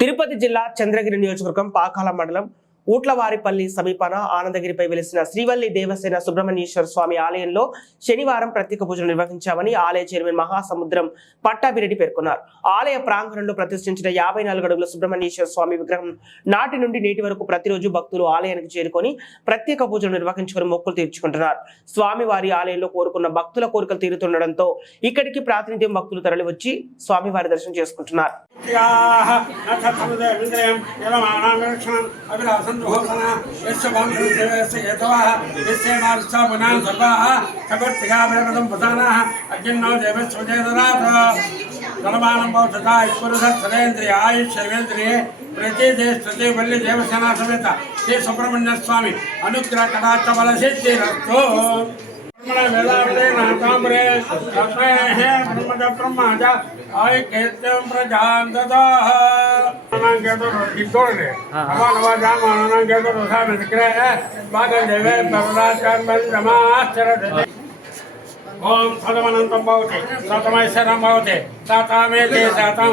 తిరుపతి జిల్లా చంద్రగిరి నియోజకవర్గం పాకాల మండలం ఊట్లవారిపల్లి సమీపాన ఆనందగిరిపై వెలిసిన శ్రీవల్లి దేవసేన సుబ్రహ్మణ్యేశ్వర స్వామి ఆలయంలో శనివారం ప్రత్యేక పూజలు నిర్వహించామని ఆలయ చైర్మన్ మహాసముద్రం పట్టాభిరెడ్డి పేర్కొన్నారు. ఆలయ ప్రాంగణంలో ప్రతిష్ఠించిన యాభై నాలుగు అడుగుల సుబ్రహ్మణ్యేశ్వర స్వామి విగ్రహం నాటి నుండి నేటి వరకు ప్రతిరోజు భక్తులు ఆలయానికి చేరుకొని ప్రత్యేక పూజలు నిర్వహించుకొని మొక్కులు తీర్చుకుంటున్నారు. స్వామివారి ఆలయంలో కోరుకున్న భక్తుల కోరికలు తీరుతుండడంతో ఇక్కడికి ప్రాతినిధ్యం భక్తులు తరలివచ్చి స్వామివారి దర్శనం చేసుకుంటున్నారు. అగ్నిన్నో దేవస్వచేతనాథ జలమానం బౌద్ధత ఇస్పురుష సదేంద్రియ ఆయుష్ శైవేంద్రియే ప్రతిదేశతే వల్లి దేవసేనా సమేత శ్రీ సుబ్రహ్మణ్య స్వామి అనుగ్రహ కటాక్ష బల సిద్ధిరస్తు తామ్రే తస్మేహే బ్రహ్మజ బ్రహ్మజ ఆయి కేత్యం ప్రజాన్ దదాహ ఇద్దోడే అమ్మ నవ జామ అనంకేతో రుధా నిక్రే బాగా దేవే పరదాచార్మన్ జమాశ్చర ఓం సదమనంతం భవతి సతమైశ్వరం భవతి సతమే తే సతం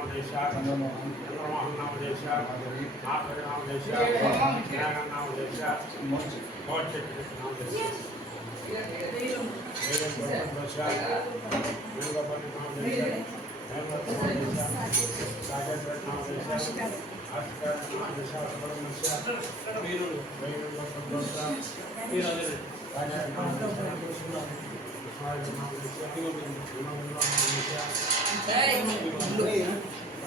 నామదేశాత్ చంద్రమోహన్ నామదేశాత్ నాథర్ నామదేశాత్ వినాయకన్ నామదేశాత్ గోడ్చెట్టి నామదేశాత్ మీరు మీరు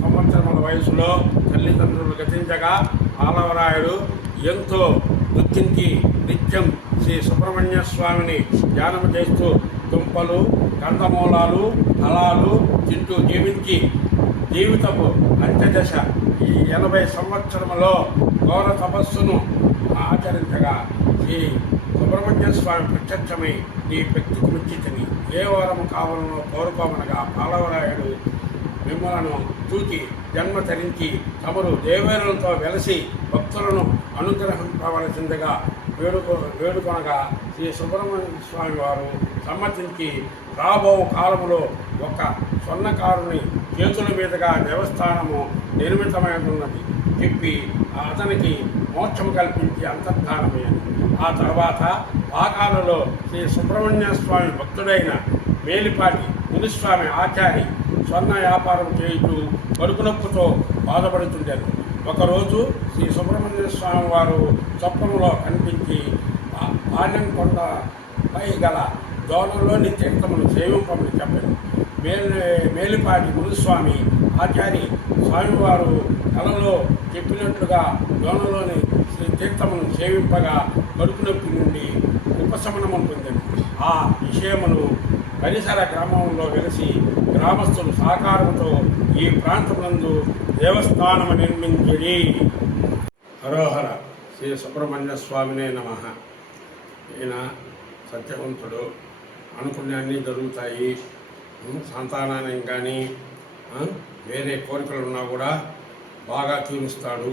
సంవత్సరముల వయసులో తల్లిదండ్రులు గతించగా ఆలవరాయుడు ఎంతో దుఃఖించి నిత్యం శ్రీ సుబ్రహ్మణ్య స్వామిని ధ్యానం చేస్తూ దుంపలు కందమూలాలు ఫలాలు తింటూ జీవించి జీవితపు అంత్యదశ ఈ ఎనభై సంవత్సరములో ఘోర తపస్సును ఆచరించగా శ్రీ సుబ్రహ్మణ్య స్వామి ప్రత్యక్షమై నీ వ్యక్తికి ముంచితని ఏ వరము కావాలనో కోరుకోమనగా పాలవరాయుడు మిమ్మలను చూచి జన్మ ధరించి తమరు దేవేరులతో వెలసి భక్తులను అనుగ్రహించవలసిందిగా వేడుకో వేడుకొనగా శ్రీ సుబ్రహ్మణ్య స్వామి వారు సమ్మతించి రాబో కాలములో ఒక స్వర్ణకారుని చేతుల మీదుగా దేవస్థానము నిర్మితమైనది చెప్పి అతనికి మోక్షం కల్పించి అంతర్ధానమైంది ఆ తర్వాత పాకాలలో శ్రీ సుబ్రహ్మణ్య స్వామి భక్తుడైన మేలిపాటి మునిస్వామి ఆచారి స్వర్ణ వ్యాపారం చేయుచు కడుపు నొప్పుతో బాధపడుతుంటారు ఒకరోజు శ్రీ సుబ్రహ్మణ్య స్వామి వారు చొప్పంలో కనిపించి ఆర్యం కొండపై గల దోణంలోని తీర్థమును సేవింపమని చెప్పారు. మేలు మేలిపాటి గురుస్వామి ఆచారి స్వామివారు కలలో చెప్పినట్లుగా దోణలోని శ్రీ తీర్థమును సేవింపగా కడుపు నొప్పి నుండి ఉపశమనం పొందాడు ఆ విషయమును పరిసర గ్రామంలో వెలిసి గ్రామస్తుల సహకారంతో ఈ ప్రాంతమునందు దేవస్థానము నిర్మించడి. హరోహర శ్రీ సుబ్రహ్మణ్య స్వామినే నమ. ఈయన సత్యవంతుడు. అనుకునే అన్నీ జరుగుతాయి. సంతానానికి కానీ వేరే కోరికలు ఉన్నా కూడా బాగా తీరుస్తాడు.